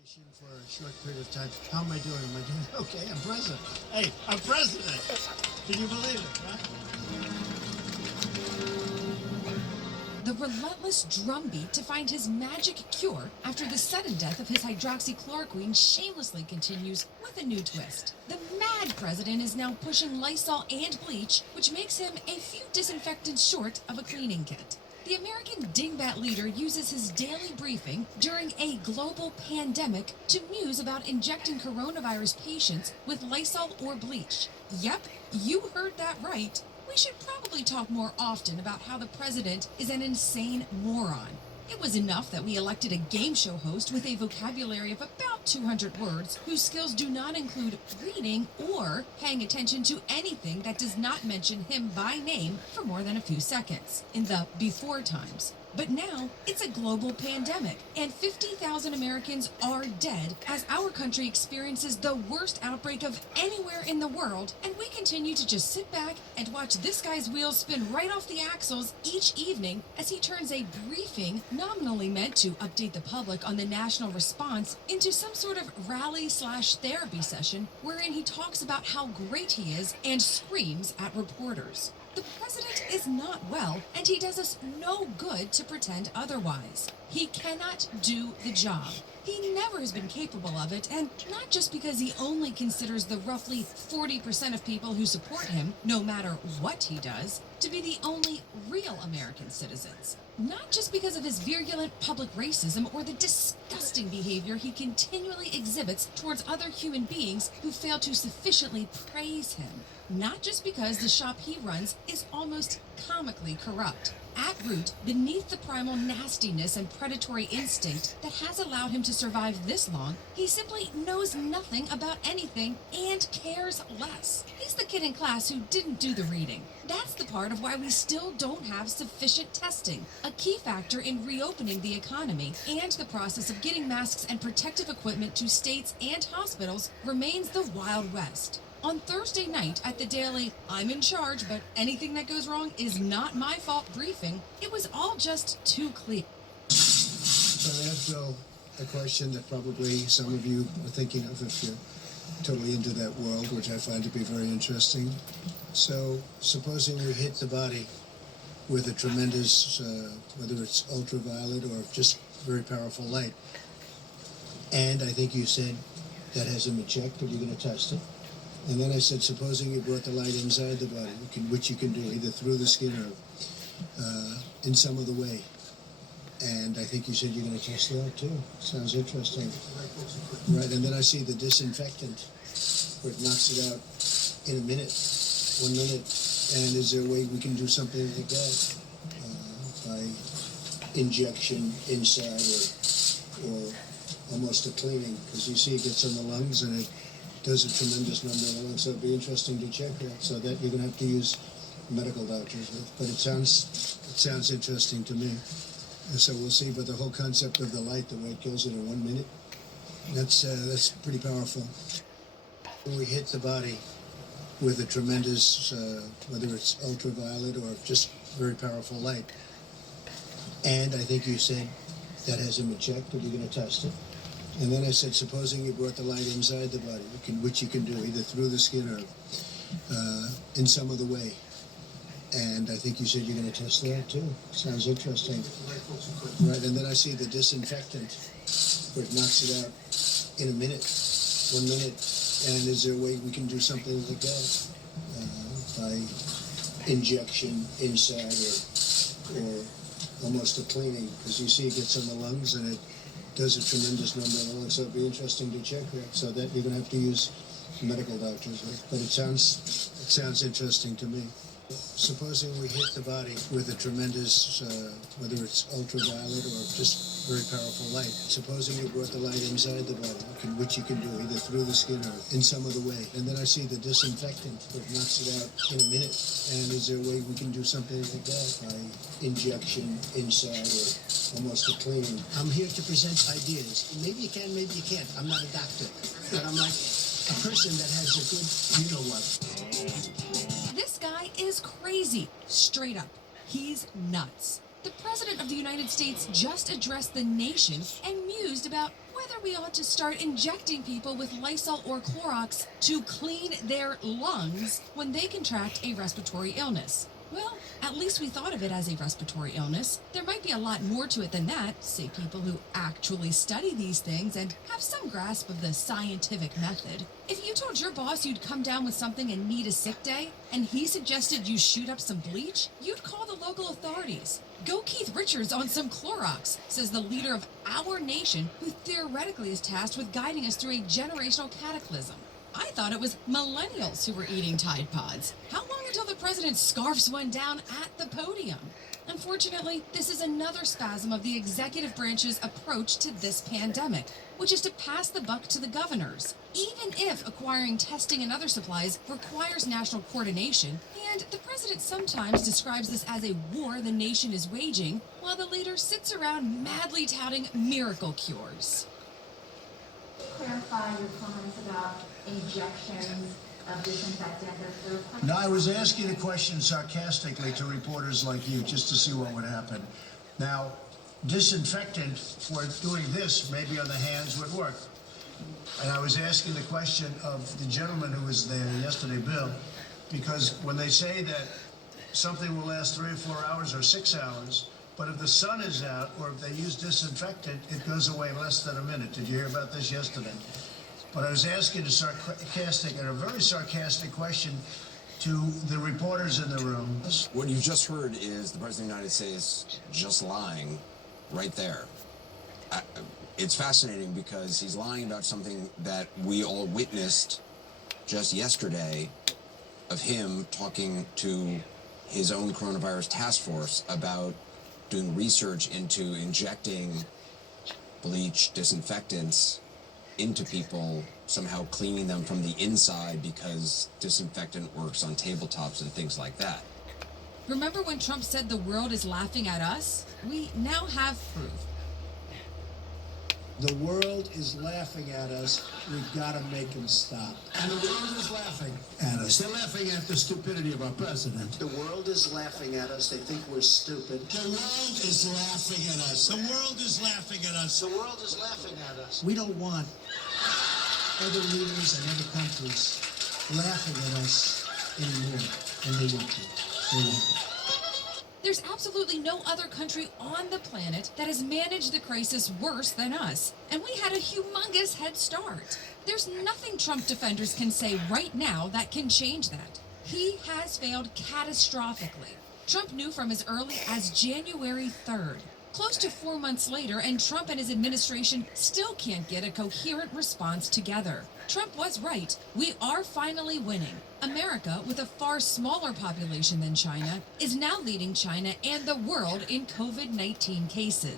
politician for a short period of time. How am I doing? Am I doing okay? I'm president. Hey, I'm president. Can you believe it? Huh? The relentless drumbeat to find his magic cure after the sudden death of his hydroxychloroquine shamelessly continues with a new twist. The mad president is now pushing Lysol and bleach, which makes him a few disinfectants short of a cleaning kit. The American dingbat leader uses his daily briefing during a global pandemic to muse about injecting coronavirus patients with Lysol or bleach. Yep, you heard that right. We should probably talk more often about how the president is an insane moron. It was enough that we elected a game show host with a vocabulary of about 200 words whose skills do not include reading or paying attention to anything that does not mention him by name for more than a few seconds in the before times. But now it's a global pandemic, and 50,000 Americans are dead as our country experiences the worst outbreak of anywhere in the world, and we continue to just sit back and watch this guy's wheels spin right off the axles each evening as he turns a briefing nominally meant to update the public on the national response into some sort of rally/therapy session wherein he talks about how great he is and screams at reporters. The president is not well, and he does us no good to pretend otherwise. He cannot do the job. He never has been capable of it, and not just because he only considers the roughly 40% of people who support him, no matter what he does, to be the only real American citizens. Not just because of his virulent public racism or the disgusting behavior he continually exhibits towards other human beings who fail to sufficiently praise him. Not just because the shop he runs is almost comically corrupt. At root, beneath the primal nastiness and predatory instinct that has allowed him to survive this long, he simply knows nothing about anything and cares less. He's the kid in class who didn't do the reading. That's the part of why we still don't have sufficient testing, a key factor in reopening the economy, and the process of getting masks and protective equipment to states and hospitals remains the Wild West. On Thursday night at the daily "I'm in charge, but anything that goes wrong is not my fault" briefing, it was all just too clear. So I asked Bill a question that probably some of you are thinking of if you're totally into that world, which I find to be very interesting. So supposing we hit the body with a tremendous, whether it's ultraviolet or just very powerful light, and I think you said that hasn't been checked, are you going to test it? And then I said, supposing you brought the light inside the body, which you can do either through the skin or in some other way. And I think you said you're going to test that too. Sounds interesting. Right, and then I see the disinfectant, where it knocks it out in a minute, 1 minute. And is there a way we can do something like that by injection inside or almost a cleaning? Because you see it gets on the lungs and it does a tremendous number of lungs, so it'd be interesting to check that. So that you're going to have to use medical doctors with. But it sounds interesting to me. And so we'll see. But the whole concept of the light, the way it kills it in 1 minute, that's pretty powerful. When we hit the body with a tremendous, whether it's ultraviolet or just very powerful light, and I think you said that hasn't been checked, are you going to test it? And then I said, supposing you brought the light inside the body, which you can do either through the skin or in some other way. And I think you said you're going to test that too. Sounds interesting. Right, and then I see the disinfectant, where it knocks it out in a minute, 1 minute. And is there a way we can do something like that by injection inside or almost a cleaning? Because you see it gets on the lungs and it does a tremendous number of lungs, so it'd be interesting to check that. So that you're going to have to use medical doctors with. But it sounds interesting to me. Supposing we hit the body with a tremendous, whether it's ultraviolet or just very powerful light. Supposing you brought the light inside the body, which you can do either through the skin or in some other way. And then I see the disinfectant, where it knocks it out in a minute. And is there a way we can do something like that by injection inside or almost a cleaning? I'm here to present ideas. Maybe you can, maybe you can't. I'm not a doctor, but I'm like a person that has a good, you know what. This guy is crazy, straight up. He's nuts. The President of the United States just addressed the nation and mused about whether we ought to start injecting people with Lysol or Clorox to clean their lungs when they contract a respiratory illness. Well, at least we thought of it as a respiratory illness. There might be a lot more to it than that, say people who actually study these things and have some grasp of the scientific method. If you told your boss you'd come down with something and need a sick day, and he suggested you shoot up some bleach, you'd call the local authorities. Go Keith Richards on some Clorox, says the leader of our nation, who theoretically is tasked with guiding us through a generational cataclysm. I thought it was millennials who were eating Tide Pods. How long until the president scarfs one down at the podium? Unfortunately, this is another spasm of the executive branch's approach to this pandemic, which is to pass the buck to the governors. Even if acquiring testing and other supplies requires national coordination, and the president sometimes describes this as a war the nation is waging, while the leader sits around madly touting miracle cures. Clarify your comments about injections of disinfectant. No, I was asking a question sarcastically to reporters like you, just to see what would happen. Now, disinfectant for doing this, maybe on the hands, would work. And I was asking the question of the gentleman who was there yesterday, Bill, because when they say that something will last 3 or 4 hours or 6 hours, but if the sun is out or if they use disinfectant, it goes away less than a minute. Did you hear about this yesterday? But I was asking a very sarcastic question to the reporters in the room. What you've just heard is the President of the United States just lying right there. It's fascinating because he's lying about something that we all witnessed just yesterday of him talking to his own coronavirus task force about doing research into injecting bleach, disinfectants into people, somehow cleaning them from the inside because disinfectant works on tabletops and things like that. Remember when Trump said the world is laughing at us? We now have proof. The world is laughing at us. We've got to make them stop. And the world is laughing at us. They're laughing at the stupidity of our president. The world is laughing at us. They think we're stupid. The world is laughing at us. The world is laughing at us. The world is laughing at us. We don't want other leaders and other countries laughing at us anymore. And they won't be. They won't be. There's absolutely no other country on the planet that has managed the crisis worse than us, and we had a humongous head start. There's nothing Trump defenders can say right now that can change that. He has failed catastrophically. Trump knew from as early as January 3rd. Close to 4 months later, and Trump and his administration still can't get a coherent response together. Trump was right. We are finally winning. America, with a far smaller population than China, is now leading China and the world in COVID-19 cases.